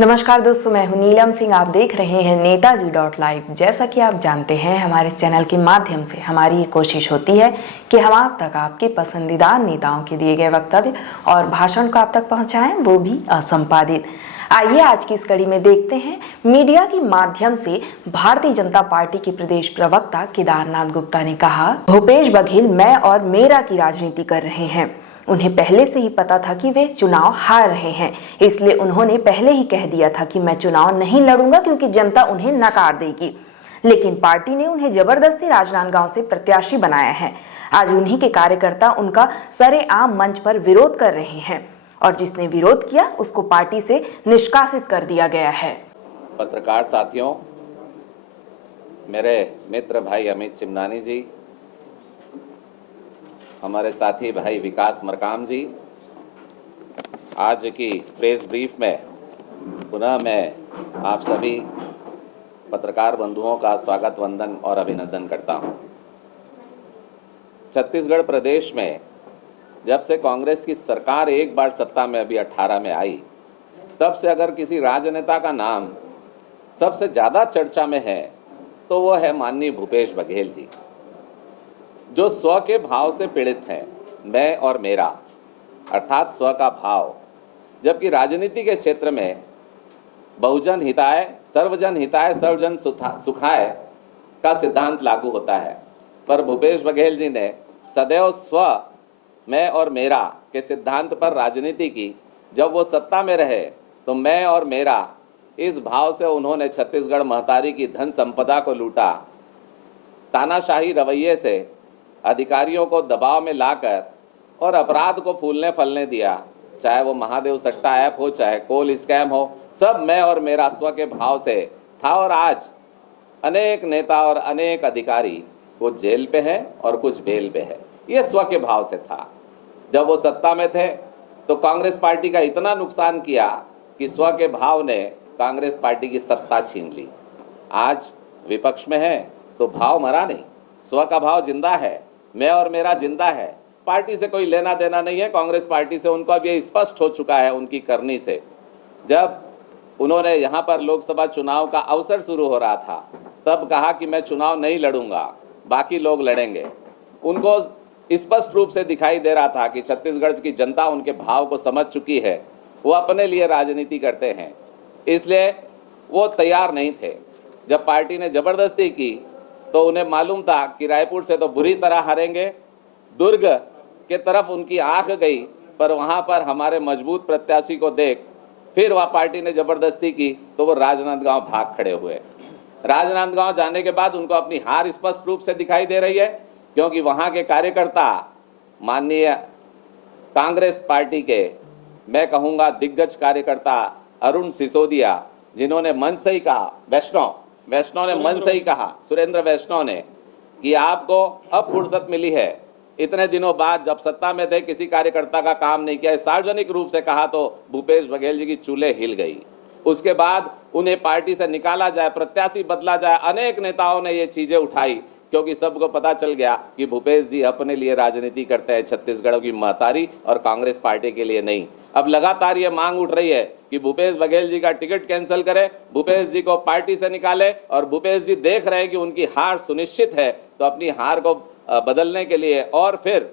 नमस्कार दोस्तों, मैं हूं नीलम सिंह। आप देख रहे हैं नेताजी .live। जैसा कि आप जानते हैं, हमारे चैनल के माध्यम से हमारी ये कोशिश होती है कि हम आप तक आपके पसंदीदा नेताओं के दिए गए वक्तव्य और भाषण को आप तक पहुंचाएं, वो भी असंपादित। आइए आज की इस कड़ी में देखते हैं मीडिया के माध्यम से भारतीय जनता पार्टी के प्रदेश प्रवक्ता केदारनाथ गुप्ता ने कहा, भूपेश बघेल मैं और मेरा की राजनीति कर रहे हैं। उन्हें पहले से ही पता था कि वे चुनाव हार रहे हैं, इसलिए उन्होंने पहले ही कह दिया था कि मैं चुनाव नहीं लड़ूंगा क्योंकि जनता उन्हें नकार देगी। लेकिन पार्टी ने उन्हें जबरदस्ती राजनांदगांव से प्रत्याशी बनाया है। आज उन्हीं के कार्यकर्ता उनका सरेआम मंच पर विरोध कर रहे हैं और जिसने विरोध किया उसको पार्टी से निष्कासित कर दिया गया है। पत्रकार साथियों, मेरे मित्र भाई अमित चिमनानी जी, हमारे साथी भाई विकास मरकाम जी, आज की प्रेस ब्रीफ में पुनः मैं आप सभी पत्रकार बंधुओं का स्वागत, वंदन और अभिनंदन करता हूं। छत्तीसगढ़ प्रदेश में जब से कांग्रेस की सरकार एक बार सत्ता में अभी 18 में आई, तब से अगर किसी राजनेता का नाम सबसे ज़्यादा चर्चा में है तो वो है माननीय भूपेश बघेल जी, जो स्व के भाव से पीड़ित हैं, मैं और मेरा, अर्थात स्व का भाव। जबकि राजनीति के क्षेत्र में बहुजन हिताय सर्वजन हिताय सर्वजन सुखाय का सिद्धांत लागू होता है, पर भूपेश बघेल जी ने सदैव स्व, मैं और मेरा के सिद्धांत पर राजनीति की। जब वो सत्ता में रहे तो मैं और मेरा इस भाव से उन्होंने छत्तीसगढ़ महतारी की धन संपदा को लूटा। तानाशाही रवैये से अधिकारियों को दबाव में लाकर और अपराध को फूलने फलने दिया, चाहे वो महादेव सट्टा ऐप हो, चाहे कोल स्कैम हो, सब मैं और मेरा स्व के भाव से था। और आज अनेक नेता और अनेक अधिकारी कुछ जेल पे हैं और कुछ बेल पे है। ये स्व के भाव से था। जब वो सत्ता में थे तो कांग्रेस पार्टी का इतना नुकसान किया कि स्व के भाव ने कांग्रेस पार्टी की सत्ता छीन ली। आज विपक्ष में है तो भाव मरा नहीं, स्व का भाव जिंदा है, मैं और मेरा जिंदा है। पार्टी से कोई लेना देना नहीं है, कांग्रेस पार्टी से उनको अब ये स्पष्ट हो चुका है उनकी करनी से। जब उन्होंने यहाँ पर लोकसभा चुनाव का अवसर शुरू हो रहा था तब कहा कि मैं चुनाव नहीं लड़ूंगा, बाकी लोग लड़ेंगे। उनको स्पष्ट रूप से दिखाई दे रहा था कि छत्तीसगढ़ की जनता उनके भाव को समझ चुकी है, वो अपने लिए राजनीति करते हैं, इसलिए वो तैयार नहीं थे। जब पार्टी ने जबरदस्ती की तो उन्हें मालूम था कि रायपुर से तो बुरी तरह हारेंगे। दुर्ग के तरफ उनकी आंख गई, पर वहां पर हमारे मजबूत प्रत्याशी को देख फिर वह पार्टी ने जबरदस्ती की तो वो राजनांदगांव भाग खड़े हुए। राजनांदगांव जाने के बाद उनको अपनी हार स्पष्ट रूप से दिखाई दे रही है, क्योंकि वहां के कार्यकर्ता माननीय कांग्रेस पार्टी के, मैं कहूँगा दिग्गज कार्यकर्ता अरुण सिसोदिया, जिन्होंने मंच से ही कहा, वैष्णव ने मन से ही कहा, सुरेंद्र वैष्णव ने, कि आपको अब फुर्सत मिली है। इतने दिनों बाद जब सत्ता में थे किसी कार्यकर्ता का काम नहीं किया, सार्वजनिक रूप से कहा तो भूपेश बघेल जी की चूल्हे हिल गई। उसके बाद उन्हें पार्टी से निकाला जाए, प्रत्याशी बदला जाए, अनेक नेताओं ने ये चीजें उठाई, क्योंकि सबको पता चल गया कि भूपेश जी अपने लिए राजनीति करते हैं, छत्तीसगढ़ की महतारी और कांग्रेस पार्टी के लिए नहीं। अब लगातार ये मांग उठ रही है कि भूपेश बघेल जी का टिकट कैंसिल करे, भूपेश जी को पार्टी से निकाले, और भूपेश जी देख रहे हैं कि उनकी हार सुनिश्चित है तो अपनी हार को बदलने के लिए और फिर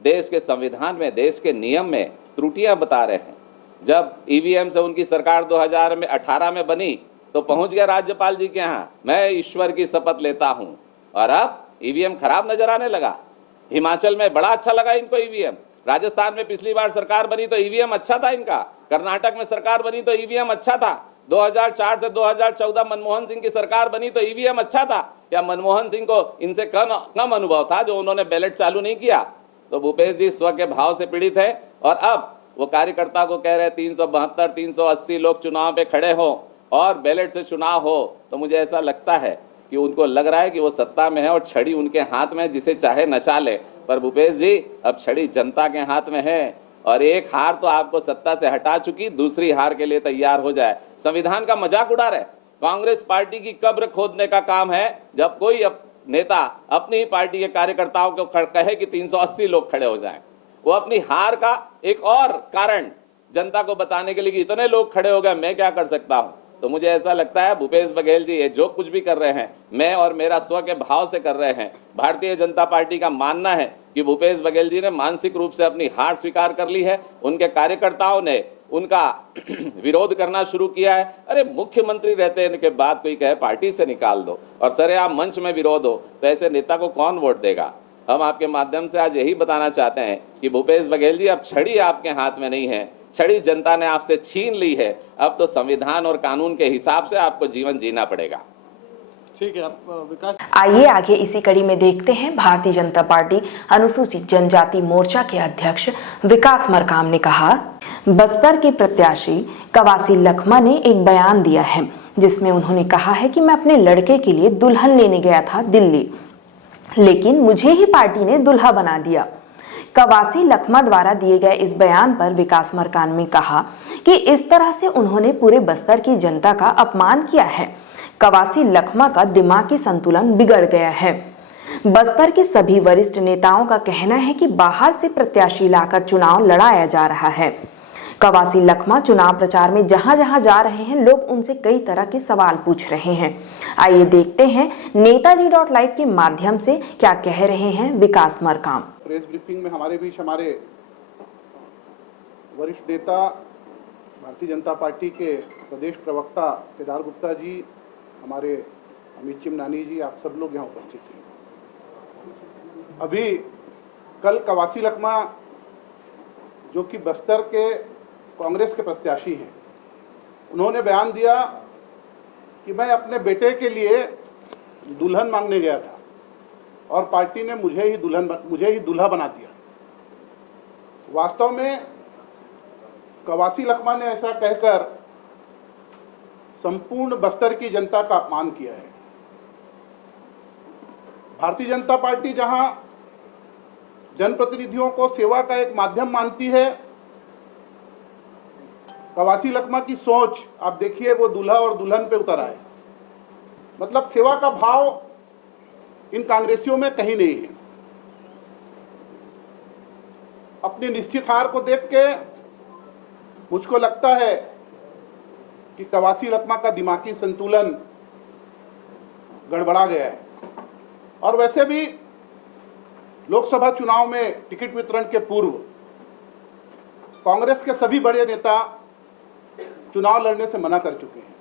देश के संविधान में, देश के नियम में त्रुटियां बता रहे हैं। जब ईवीएम से उनकी सरकार 2018 में बनी तो पहुंच गया राज्यपाल जी के यहाँ, मैं ईश्वर की शपथ लेता हूं, और अब ईवीएम खराब नजर आने लगा। हिमाचल में बड़ा अच्छा लगा इनको ईवीएम, राजस्थान में पिछली बार सरकार बनी तो ईवीएम अच्छा था इनका, कर्नाटक में सरकार बनी तो ईवीएम अच्छा था, 2004 से 2014 मनमोहन सिंह की सरकार बनी तो ईवीएम अच्छा था। क्या मनमोहन सिंह को इनसे कम अनुभव था जो उन्होंने बैलेट चालू नहीं किया? तो भूपेश जी स्व के भाव से पीड़ित है, और अब वो कार्यकर्ता को कह रहे 372 380 लोग चुनाव पे खड़े हो और बैलेट से चुनाव हो। तो मुझे ऐसा लगता है कि उनको लग रहा है कि वो सत्ता में है और छड़ी उनके हाथ में है, जिसे चाहे नचा ले। पर भूपेश जी, अब छड़ी जनता के हाथ में है, और एक हार तो आपको सत्ता से हटा चुकी, दूसरी हार के लिए तैयार हो जाए। संविधान का मजाक उड़ा रहे। कांग्रेस पार्टी की कब्र खोदने का काम है जब कोई नेता अपनी ही पार्टी के कार्यकर्ताओं को कहे कि 380 लोग खड़े हो जाएं। वो अपनी हार का एक और कारण जनता को बताने के लिए कि इतने लोग खड़े हो गए, मैं क्या कर सकता हूं। तो मुझे ऐसा लगता है भूपेश बघेल जी ये जो कुछ भी कर रहे हैं, मैं और मेरा स्व के भाव से कर रहे हैं। भारतीय जनता पार्टी का मानना है कि भूपेश बघेल जी ने मानसिक रूप से अपनी हार स्वीकार कर ली है। उनके कार्यकर्ताओं ने उनका विरोध करना शुरू किया है। अरे मुख्यमंत्री रहते के बाद कोई कहे पार्टी से निकाल दो और सरेआम मंच में विरोध हो, तो ऐसे नेता को कौन वोट देगा। हम आपके माध्यम से आज यही बताना चाहते हैं कि भूपेश बघेल जी, अब छड़ी आपके हाथ में नहीं है, छड़ी जनता ने आपसे छीन ली है। अब तो संविधान और कानून के हिसाब से आपको जीवन जीना पड़ेगा। ठीक है, आप विकास। आइए आगे इसी कड़ी में देखते हैं भारतीय जनता पार्टी अनुसूचित जनजाति मोर्चा के अध्यक्ष विकास मरकाम ने कहा, बस्तर के प्रत्याशी कवासी लखमा ने एक बयान दिया है जिसमें उन्होंने कहा है कि मैं अपने लड़के के लिए दुल्हन लेने गया था दिल्ली, लेकिन मुझे ही पार्टी ने दुल्हा बना दिया। कवासी लखमा द्वारा दिए गए इस बयान पर विकास मरकाम ने कहा कि इस तरह से उन्होंने पूरे बस्तर की जनता का अपमान किया है। कवासी लखमा का दिमागी संतुलन बिगड़ गया है। बस्तर के सभी वरिष्ठ नेताओं का कहना है कि बाहर से प्रत्याशी लाकर चुनाव लड़ाया जा रहा है। कवासी लखमा चुनाव प्रचार में जहां जहां जा रहे हैं, लोग उनसे कई तरह के सवाल पूछ रहे हैं। आइए देखते हैं नेताजी.live के माध्यम से क्या कह रहे हैं विकास मरकाम। प्रेस ब्रीफिंग में हमारे बीच हमारे वरिष्ठ नेता भारतीय जनता पार्टी के प्रदेश प्रवक्ता केदार गुप्ता जी, हमारे अमित चिमनानी जी, आप सब लोग यहाँ उपस्थित हैं। अभी कल कवासी लखमा जो कि बस्तर के कांग्रेस के प्रत्याशी हैं, उन्होंने बयान दिया कि मैं अपने बेटे के लिए दुल्हन मांगने गया था और पार्टी ने मुझे ही दूल्हा बना दिया। वास्तव में कवासी लखमा ने ऐसा कहकर संपूर्ण बस्तर की जनता का अपमान किया है। भारतीय जनता पार्टी जहां जनप्रतिनिधियों को सेवा का एक माध्यम मानती है, कवासी लखमा की सोच आप देखिए, वो दूल्हा और दुल्हन पे उतर आए। मतलब सेवा का भाव इन कांग्रेसियों में कहीं नहीं है। अपनी निश्चित हार को देख के मुझको लगता है कि कवासी लखमा का दिमागी संतुलन गड़बड़ा गया है। और वैसे भी लोकसभा चुनाव में टिकट वितरण के पूर्व कांग्रेस के सभी बड़े नेता चुनाव लड़ने से मना कर चुके हैं।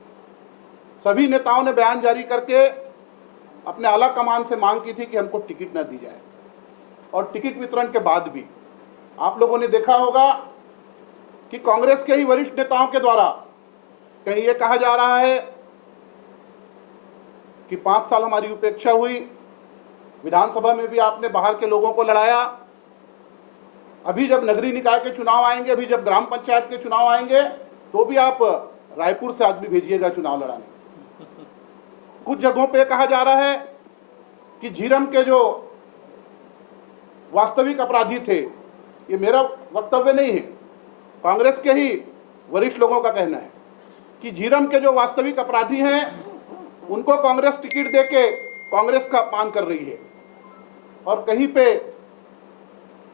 सभी नेताओं ने बयान जारी करके अपने आला कमान से मांग की थी कि हमको टिकट न दी जाए। और टिकट वितरण के बाद भी आप लोगों ने देखा होगा कि कांग्रेस के ही वरिष्ठ नेताओं के द्वारा कहीं ये कहा जा रहा है कि 5 साल हमारी उपेक्षा हुई, विधानसभा में भी आपने बाहर के लोगों को लड़ाया, अभी जब नगरीय निकाय के चुनाव आएंगे, अभी जब ग्राम पंचायत के चुनाव आएंगे, तो भी आप रायपुर से आदमी भेजिएगा चुनाव लड़ाने। कुछ जगहों पे कहा जा रहा है कि झीरम के जो वास्तविक अपराधी थे, ये मेरा वक्तव्य नहीं है, कांग्रेस के ही वरिष्ठ लोगों का कहना है कि झीरम के जो वास्तविक अपराधी हैं उनको कांग्रेस टिकट देके कांग्रेस का अपमान कर रही है। और कहीं पे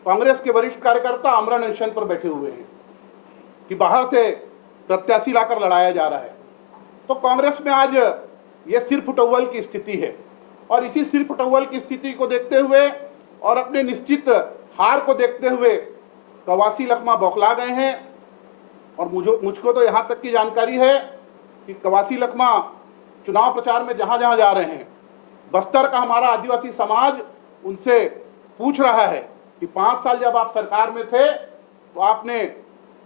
कांग्रेस के वरिष्ठ कार्यकर्ता आमरण अनशन पर बैठे हुए हैं कि बाहर से प्रत्याशी लाकर लड़ाया जा रहा है। तो कांग्रेस में आज ये सिर फुटौल की स्थिति है। और इसी सिर फुटौल की स्थिति को देखते हुए और अपने निश्चित हार को देखते हुए कवासी लखमा बौखला गए हैं। और मुझको तो यहाँ तक की जानकारी है कि कवासी लखमा चुनाव प्रचार में जहाँ जहाँ जा रहे हैं, बस्तर का हमारा आदिवासी समाज उनसे पूछ रहा है कि 5 साल जब आप सरकार में थे तो आपने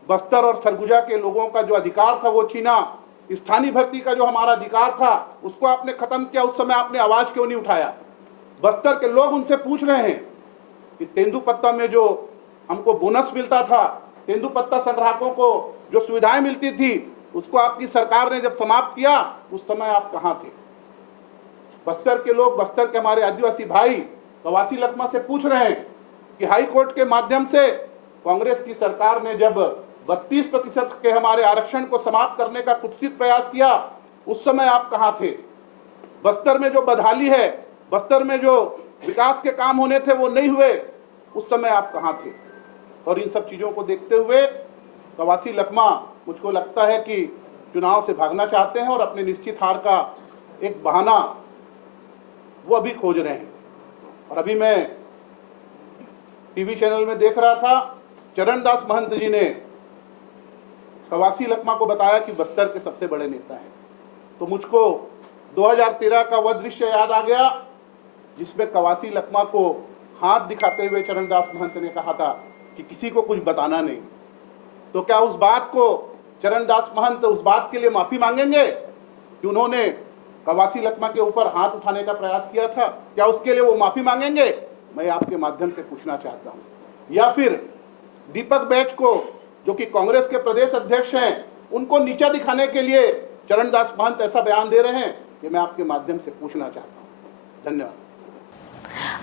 बस्तर और सरगुजा के लोगों का जो अधिकार था वो छीना, स्थानीय भर्ती का जो हमारा अधिकार था उसको आपने खत्म किया, उस समय आपने आवाज क्यों नहीं उठाया। बस्तर के लोग उनसे पूछ रहे हैं कि तेंदुपत्ता में जो हमको बोनस मिलता था, तेंदुपत्ता संग्राहकों को जो सुविधाएं मिलती थी, उसको आपकी सरकार ने जब समाप्त किया उस समय आप कहां थे। बस्तर के लोग, बस्तर के हमारे आदिवासी भाई कवासी लखमा से पूछ रहे हैं कि हाई कोर्ट के माध्यम से कांग्रेस की सरकार ने जब 32% के हमारे आरक्षण को समाप्त करने का कुत्सित प्रयास किया, उस समय आप कहां थे। बस्तर में जो बदहाली है, बस्तर में जो विकास के काम होने थे वो नहीं हुए, उस समय आप कहां थे। और इन सब चीजों को देखते हुए कवासी लखमा मुझको लगता है कि चुनाव से भागना चाहते हैं और अपने निश्चित हार का एक बहाना वो अभी खोज रहे हैं। और अभी मैं टीवी चैनल में देख रहा था, चरणदास महंत जी ने कवासी लखमा को बताया कि बस्तर के सबसे बड़े नेता हैं। तो मुझको 2013 का वह दृश्य याद आ गया जिसमें कवासी लखमा को हाथ दिखाते हुए चरणदास महंत ने कहा था कि किसी को कुछ बताना नहीं। तो क्या उस बात को चरणदास महंत उस बात के लिए माफी मांगेंगे कि उन्होंने कवासी लखमा के ऊपर हाथ उठाने का प्रयास किया था? क्या उसके लिए वो माफी मांगेंगे? मैं आपके माध्यम से पूछना चाहता हूं। या फिर दीपक बैच को, जो कि कांग्रेस के प्रदेश अध्यक्ष हैं, उनको नीचा दिखाने के लिए चरणदास महंत ऐसा बयान दे रहे हैं? ये मैं आपके माध्यम से पूछना चाहता हूं। धन्यवाद।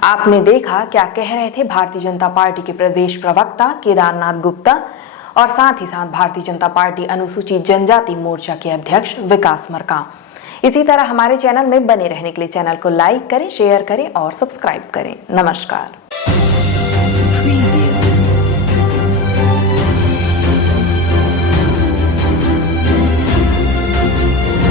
आपने देखा क्या कह रहे थे भारतीय जनता पार्टी के प्रदेश प्रवक्ता केदारनाथ गुप्ता और साथ ही साथ भारतीय जनता पार्टी अनुसूचित जनजाति मोर्चा के अध्यक्ष विकास मरकाम। इसी तरह हमारे चैनल में बने रहने के लिए चैनल को लाइक करें, शेयर करें और सब्सक्राइब करें। नमस्कार।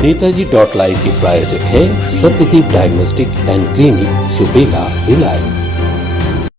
नेताजी.live के प्रायोजक है Satyadeep diagnostic and clinic, Supela, Bhilai.